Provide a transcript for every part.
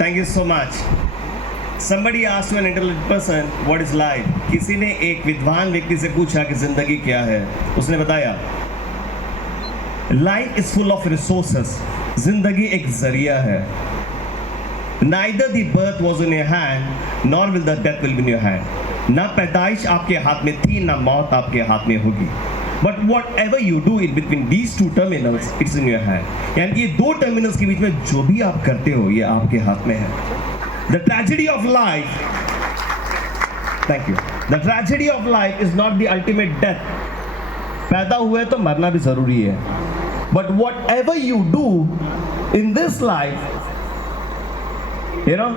Thank you so much. Somebody asked to an intelligent person, what is life? किसी ने एक विद्वान व्यक्ति से पूछा कि जिंदगी क्या है? उसने बताया, Life is full of resources. जिंदगी एक जरिया है. Neither the birth was in your hand, nor will the death will be in your hand. ना पैदाइश आपके हाथ में थी, ना मौत आपके हाथ में होगी. But whatever you do in between these two terminals, it's in your hand. यानी कि ये दो टर्मिनल्स के बीच में जो भी आप करते हो, ये आपके हाथ में है. The tragedy of life, thank you. The tragedy of life is not the ultimate death. पैदा हुए तो मरना भी जरूरी है. But whatever you do in this life, you know,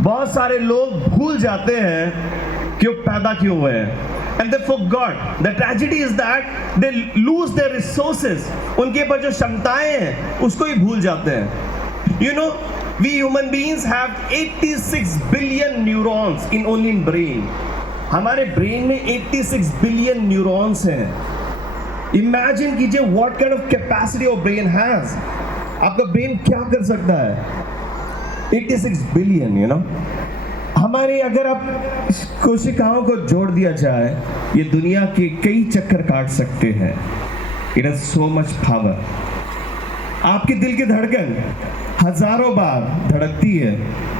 बहुत सारे लोग भूल जाते हैं कि वो पैदा क्यों हुए हैं. And they forgot. The tragedy is that they lose their resources. उनके पास जो क्षमताएं हैं उसको ही भूल जाते हैं. You know, we human beings have 86 billion neurons in only in brain. हमारे ब्रेन में 86 billion neurons हैं. Imagine कीजिए what kind of capacity your brain has. आपका ब्रेन क्या कर सकता है? 86 billion, you know. हमारे अगर आप कोशिकाओं को जोड़ दिया जाए, ये दुनिया के कई चक्कर काट सकते हैं. It has so much power. आपके दिल की धड़कन हजारों बार धड़कती है,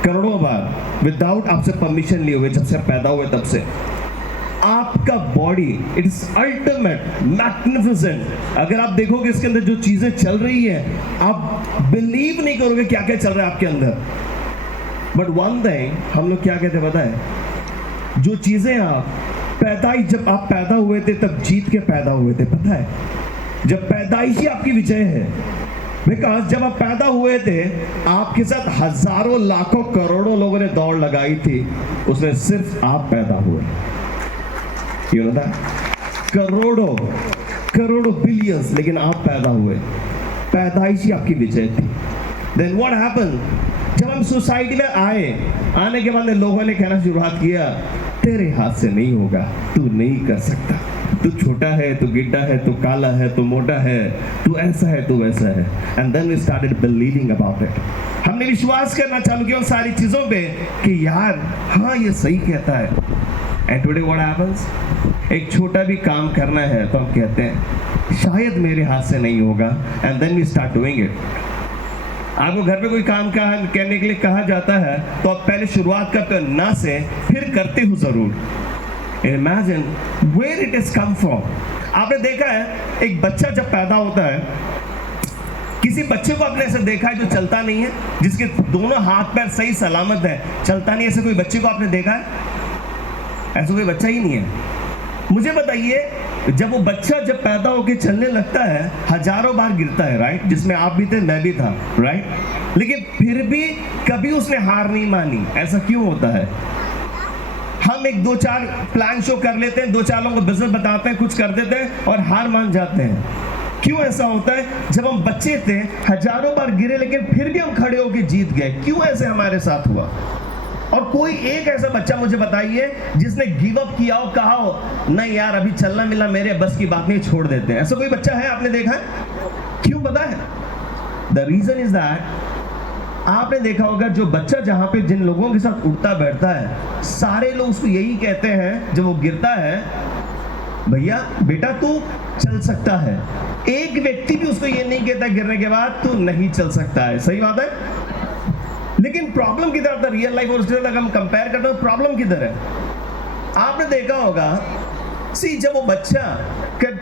करोड़ों बार, विदाउट आपसे परमिशन लिए हुए. जब से आप पैदा हुए तब से आपका body it is ultimate magnificent. अगर आप देखोगे इसके अंदर जो चीजें चल रही है, आप बिलीव नहीं करोगे क्या क्या चल रहा है आपके अंदर. बट वन थिंग हम लोग क्या कहते हैं पता है? जो चीजें आप जब आप पैदा हुए थे तब जीत के पैदा हुए थे. पता है, जब पैदाइश ही आपकी विजय है. बिकॉज जब आप पैदा हुए थे आपके साथ हजारों लाखों करोड़ों लोगों ने दौड़ लगाई थी, उसमें सिर्फ आप पैदा हुए. You know that? करोड़ों बिलियंस, लेकिन आप पैदा हुए. पैदाइश ही आपकी विजय थी. Then what happened? जब हम सोसाइटी में आने के बाद लोगों ने कहना शुरुआत किया, तेरे हाथ से नहीं होगा, तू नहीं कर सकता, तू छोटा है, तू गिड्डा है, तू काला है, तू मोटा है, तू ऐसा है, तू वैसा है. And then we started believing about it. हमने विश्वास करना चालू किया उन सारी चीजों पे कि यार हाँ ये सही कहता है. And today what happens? एक छोटा भी काम करना है तो हम कहते हैं शायद मेरे हाथ से नहीं होगा. And then we start doing it. आपको घर पे कोई काम करने के लिए कहा जाता है तो आप पहले शुरुआत करते हो ना से, फिर करते हो जरूर. Imagine where it has come from. आपने देखा है एक बच्चा जब पैदा होता है, किसी बच्चे को आपने ऐसे देखा है जो चलता नहीं है, जिसके दोनों हाथ पैर सही सलामत है, चलता नहीं, ऐसे कोई बच्चे को आपने देखा है? ऐसा कोई बच्चा ही नहीं है. मुझे बताइए, जब वो बच्चा जब पैदा होकर चलने लगता है हजारों बार गिरता है, राइट? जिसमें आप भी थे, मैं भी था, राइट? लेकिन फिर भी कभी उसने हार नहीं मानी. ऐसा क्यों होता है? हम एक दो चार प्लान शो कर लेते हैं, दो चार लोगों को बिजनेस बताते हैं, कुछ कर देते हैं और हार मान जाते हैं. क्यों ऐसा होता है? जब हम बच्चे थे हजारों बार गिरे लेकिन फिर भी हम खड़े होकर जीत गए. क्यों ऐसे हमारे साथ हुआ? और कोई एक ऐसा बच्चा मुझे बताइए जिसने गिव अप किया हो, कहा हो नहीं यार अभी चलना मिलना मेरे बस की बात नहीं, छोड़ देते हैं. ऐसा कोई बच्चा है आपने देखा है? क्यों पता है? द रीजन इज दैट आपने देखा होगा जो बच्चा जहां पे जिन लोगों के साथ उठता बैठता है, सारे लोग उसको यही कहते हैं जब वो गिरता है, भैया बेटा तू चल सकता है. एक व्यक्ति भी उसको ये नहीं कहता गिरने के बाद तू नहीं चल सकता है. सही बात है. लेकिन प्रॉब्लम किधर आता है? रियल लाइफ और उसके साथ हम कंपेयर करते हैं, प्रॉब्लम किधर है? आपने देखा होगा जब वो बच्चा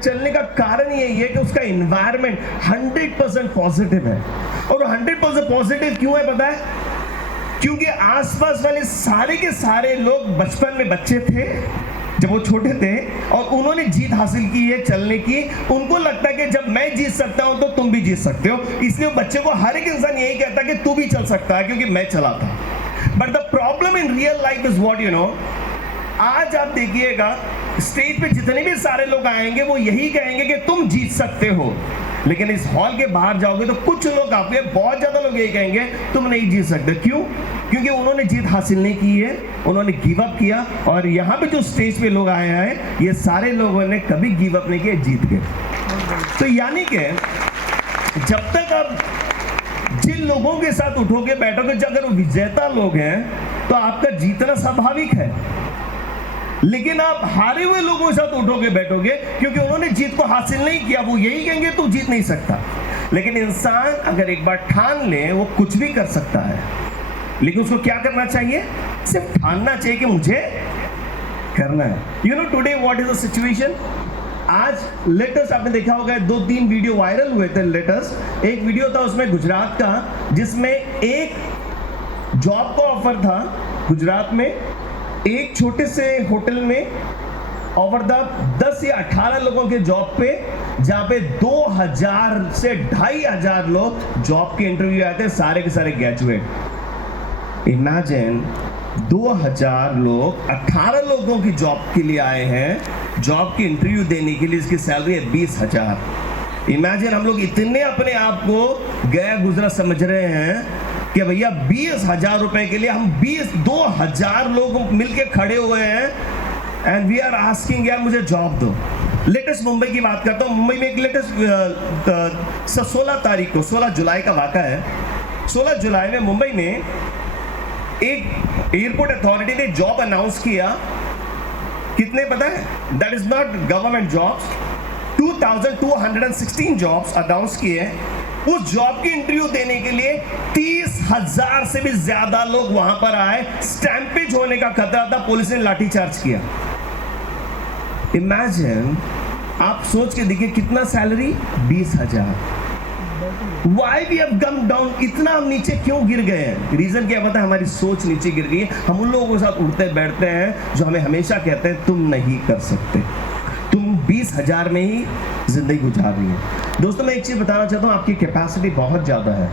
चलने का कारण यही है कि उसका एनवायरनमेंट 100% पॉजिटिव है. और 100% पॉजिटिव क्यों है पता है? क्योंकि आसपास वाले सारे के सारे लोग बचपन में बच्चे थे जब वो छोटे थे और उन्होंने जीत हासिल की है चलने की. उनको लगता है कि जब मैं जीत सकता हूं तो तुम भी जीत सकते हो, इसलिए बच्चे को हर एक इंसान यही कहता है कि तू भी चल सकता है क्योंकि मैं चला था. But the problem in real life is what you know. आज आप देखिएगा स्टेज पे जितने भी सारे लोग आएंगे वो यही कहेंगे कि तुम जीत सकते हो, लेकिन इस हॉल के बाहर जाओगे तो कुछ लोग आपके, बहुत ज्यादा लोग यही कहेंगे तुम नहीं जीत सकते. क्यों? क्योंकि उन्होंने जीत हासिल नहीं की है, उन्होंने गिव अप किया. और यहाँ पे जो स्टेज पे लोग आए हैं ये सारे लोगों ने कभी गिव अप नहीं किया, जीत गए. तो यानी कि जब तक जिन लोगों के साथ उठोगे बैठोगे, अगर वो विजेता लोग हैं तो आपका जीतना स्वाभाविक है। लेकिन आप हारे हुए लोगों के साथ उठोगे बैठोगे क्योंकि उन्होंने जीत को हासिल नहीं किया, वो यही कहेंगे तू जीत नहीं सकता। लेकिन इंसान अगर एक बार ठान ले वो कुछ भी कर सकता है। लेकिन उसको क्या करना चाहिए? सिर्फ ठानना चाहिए कि मुझे करना है। You know today what is the situation. आज लेटेस्ट आपने देखा होगा 2-3 वीडियो वायरल हुए थे। लेटेस्ट एक वीडियो था उसमें गुजरात का, जिसमें एक जॉब का ऑफर था गुजरात में, एक छोटे से होटल में ओवर द 10 या 18 लोगों के जॉब पे, जहां पे 2000 से 2500 लोग जॉब के इंटरव्यू आए थे, सारे के सारे ग्रेजुएट। इमेजिन 2000 लोग 18 लोगों की जॉब के लिए आए हैं, जॉब की इंटरव्यू देने के लिए। इसकी सैलरी है 20,000। इमेजिन हम लोग इतने अपने आप को गया गुजरा समझ रहे हैं कि भैया 20,000 रुपए के लिए हम 2000 लोग मिलके खड़े हुए हैं एंड वी आर आस्किंग यार मुझे जॉब दो। लेटेस्ट मुंबई की बात करता हूँ। मुंबई में एक लेटेस्ट 16 तारीख को, 16 जुलाई का वाक़ा है। 16 जुलाई में मुंबई में एक एयरपोर्ट अथॉरिटी ने जॉब अनाउंस किया। कितने पता है? That is not government jobs, 2216 jobs announce किए। उस जॉब की इंटरव्यू देने के लिए 30,000 से भी ज्यादा लोग वहां पर आए। स्टैंपेज होने का खतरा था, पुलिस ने लाठीचार्ज किया। इमेजिन, आप सोच के देखिए कितना salary, 20,000। Why we have come down? इतना हम नीचे क्यों गिर गए हैं? रीजन क्या पता है? हमारी सोच नीचे गिर गई है। हम उन लोगों के साथ उठते बैठते हैं जो हमें हमेशा कहते हैं तुम नहीं कर सकते, तुम 20,000 में ही जिंदगी गुजारनी है। दोस्तों मैं एक चीज बताना चाहता हूँ, आपकी कैपेसिटी बहुत ज्यादा है।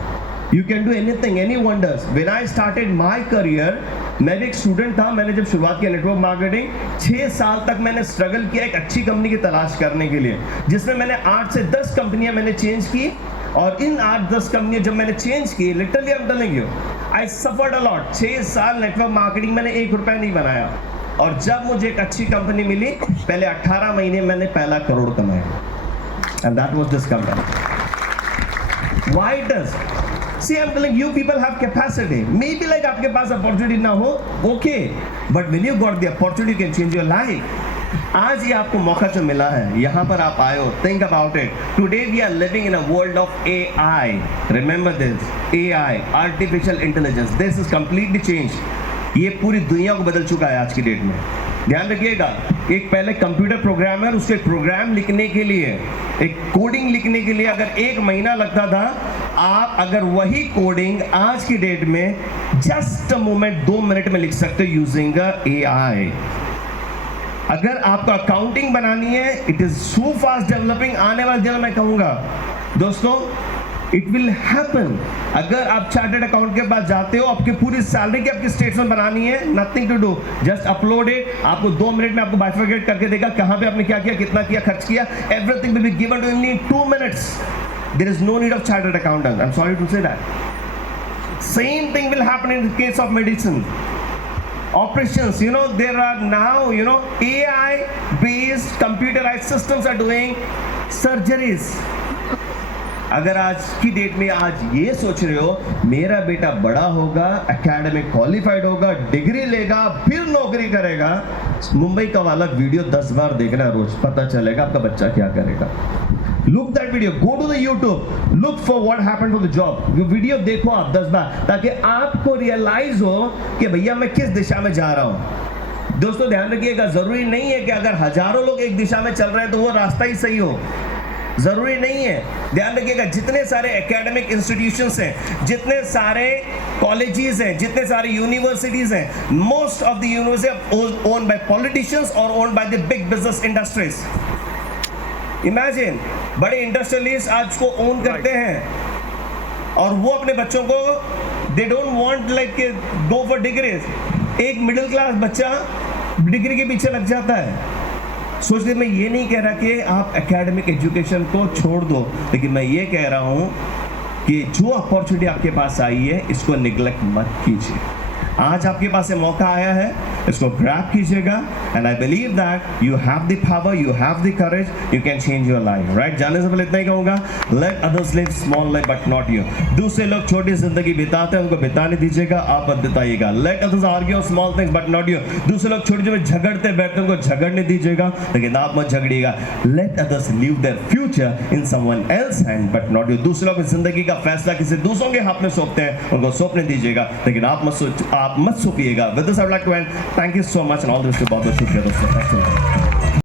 You can do anything, any wonders. When I started my career, मैं भी एक स्टूडेंट था। मैंने जब शुरुआत किया नेटवर्क मार्केटिंग, 6 साल तक मैंने स्ट्रगल किया एक अच्छी कंपनी की तलाश करने के लिए, जिसमें मैंने 8 से 10 कंपनियां मैंने चेंज की। और इन 8-10 कंपनियां जब मैंने चेंज की, literally I am telling you, I suffered a lot. 6 साल नेटवर्क मार्केटिंग मैंने 1 रुपया नहीं बनाया। और जब मुझे एक अच्छी कंपनी मिली, पहले 18 महीने मैंने पहला करोड़ कमाया। And that was this company. Why does? See, I'm telling you, people have capacity. Maybe like आपके पास अपॉर्चुनिटी ना हो, okay, but when you got the opportunity, you can change your life. आज ये आपको मौका जो मिला है, यहाँ पर आप आए हो, think about it. Today we are living in a world of AI. Remember this, AI, artificial intelligence. This is completely changed. ये पूरी दुनिया को बदल चुका है आज की डेट में। ध्यान रखिएगा, एक पहले कंप्यूटर प्रोग्रामर, उसके प्रोग्राम लिखने के लिए, एक कोडिंग लिखने के लिए अगर 1 महीना लगता था, आप अगर वही कोडिंग आज की डेट में जस्ट अ मोमेंट 2 मिनट में लिख सकते हो यूजिंग AI। अगर आपको अकाउंटिंग बनानी है, it is so fast developing. आने वाले दिन मैं कहूंगा दोस्तों, इट विल हैपन। अगर आप चार्टर्ड अकाउंट के पास जाते हो, आपकी पूरी सैलरी की आपकी स्टेटमेंट बनानी है, nothing to do, just upload it. आपको 2 मिनट में आपको बाइफरकेट करके देगा कहां पे आपने क्या किया, कितना किया, खर्च किया। Everything will be given to in 2 minutes. There is no need of chartered accountant. I'm sorry to say that. Same thing will happen in the case of medicine. Operations, you know, there are now, you know, AI-based computerized systems are doing surgeries. अगर आज की date में आज ये सोच रहे हो मेरा बेटा बड़ा होगा, एकेडमिक क्वालिफाइड होगा, डिग्री लेगा, फिर नौकरी करेगा, मुंबई का वाला वीडियो 10 बार देखना रोज, पता चलेगा आपका बच्चा क्या करेगा। Look that video, go to the YouTube, look for what happened to the job. ये वीडियो देखो आप 10 बार, ताकि आपको रियलाइज हो कि भैया मैं किस दिशा में जा रहा हूँ। दोस्तों ध्यान रखिएगा, जरूरी नहीं है कि अगर हजारों लोग एक दिशा में चल रहे हैं तो वो रास्ता ही सही हो, जरूरी नहीं है। ध्यान रखिएगा, जितने सारे एकेडमिक इंस्टीट्यूशंस हैं, जितने सारे कॉलेजेस हैं, जितने सारे यूनिवर्सिटीज हैं, most of the university owned by politicians और owned by the big business industries. Imagine, बड़े इंडस्ट्रियलिस्ट आज को ओन करते हैं और वो अपने बच्चों को, they don't want like go for degrees. एक मिडिल क्लास बच्चा डिग्री के पीछे लग जाता है। सोचते, मैं ये नहीं कह रहा कि आप एकेडमिक एजुकेशन को छोड़ दो, लेकिन मैं ये कह रहा हूँ कि जो अपॉर्चुनिटी आपके पास आई है इसको निगलेक्ट मत कीजिए। आज आपके पास ये मौका आया है, इसको ग्रैब कीजिएगा and I believe that you have the power, you have the courage, you can change your life, right. जाने से पहले इतना ही कहूंगा, late others live small life but not you. दूसरे लोग छोटी जिंदगी बिताते हैं, उनको बिताने दीजिएगा, आप मत बिताइएगा। Let others argue small things but not you. दूसरे लोग छोटे छोटे झगड़ते बैठते हैं, उनको झगड़ने दीजिएगा, लेकिन आप मत झगड़िएगा। Let others live their future in someone else hand but not you. दूसरे लोग जिंदगी का फैसला किसी दूसरों के हाथ में सौंपते हैं, उनको सौंपने दीजिएगा, लेकिन आप मत सौंपिएगा। With this I would like to end, thank you so much and all the best. बहुत बहुत शुक्रिया दोस्तों।